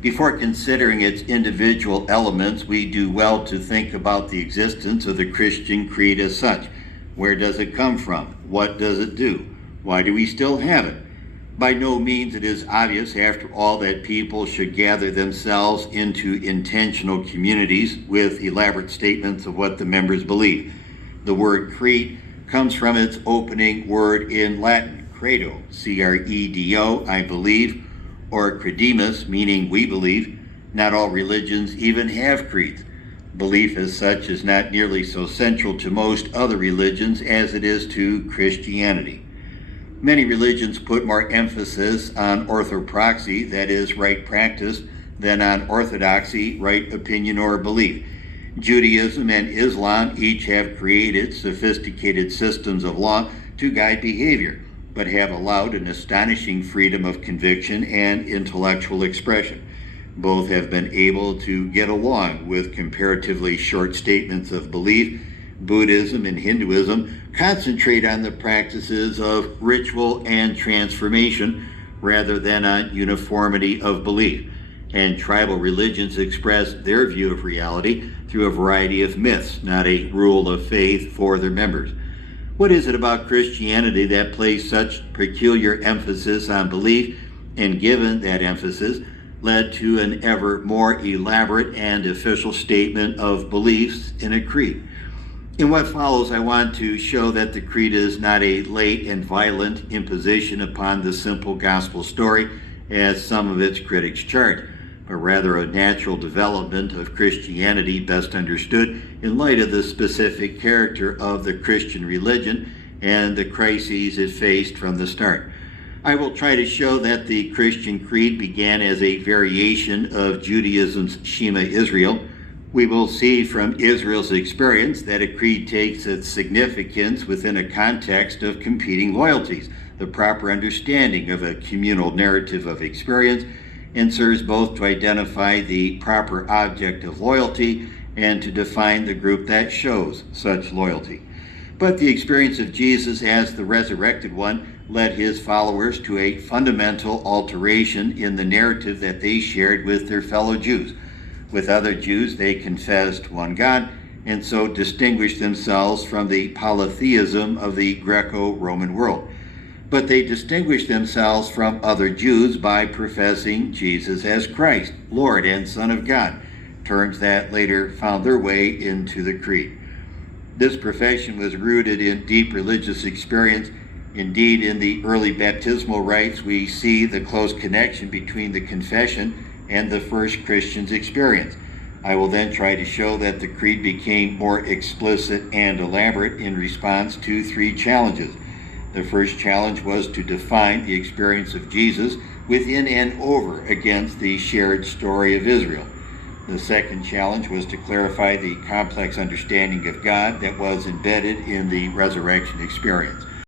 Before considering its individual elements, we do well to think about the existence of the Christian creed as such. Where does it come from? What does it do? Why do we still have it? By no means it is obvious, after all, that people should gather themselves into intentional communities with elaborate statements of what the members believe. The word creed comes from its opening word in Latin, credo, C-R-E-D-O, I believe, or credimus, meaning we believe. Not all religions even have creeds. Belief as such is not nearly so central to most other religions as it is to Christianity. Many religions put more emphasis on orthopraxy, that is, right practice, than on orthodoxy, right opinion or belief. Judaism and Islam each have created sophisticated systems of law to guide behavior, but have allowed an astonishing freedom of conviction and intellectual expression. Both have been able to get along with comparatively short statements of belief. Buddhism and Hinduism concentrate on the practices of ritual and transformation rather than on uniformity of belief. And tribal religions express their view of reality through a variety of myths, not a rule of faith for their members. What is it about Christianity that places such peculiar emphasis on belief, and given that emphasis, led to an ever more elaborate and official statement of beliefs in a creed? In what follows, I want to show that the creed is not a late and violent imposition upon the simple gospel story, as some of its critics charge, but rather a natural development of Christianity best understood in light of the specific character of the Christian religion and the crises it faced from the start. I will try to show that the Christian creed began as a variation of Judaism's Shema Israel. We will see from Israel's experience that a creed takes its significance within a context of competing loyalties, the proper understanding of a communal narrative of experience, and serves both to identify the proper object of loyalty and to define the group that shows such loyalty. But the experience of Jesus as the resurrected one led his followers to a fundamental alteration in the narrative that they shared with their fellow Jews. With other Jews, they confessed one God, and so distinguished themselves from the polytheism of the Greco-Roman world. But they distinguished themselves from other Jews by professing Jesus as Christ, Lord and Son of God, terms that later found their way into the creed. This profession was rooted in deep religious experience. Indeed, in the early baptismal rites, we see the close connection between the confession and the first Christian's experience. I will then try to show that the creed became more explicit and elaborate in response to three challenges. The first challenge was to define the experience of Jesus within and over against the shared story of Israel. The second challenge was to clarify the complex understanding of God that was embedded in the resurrection experience.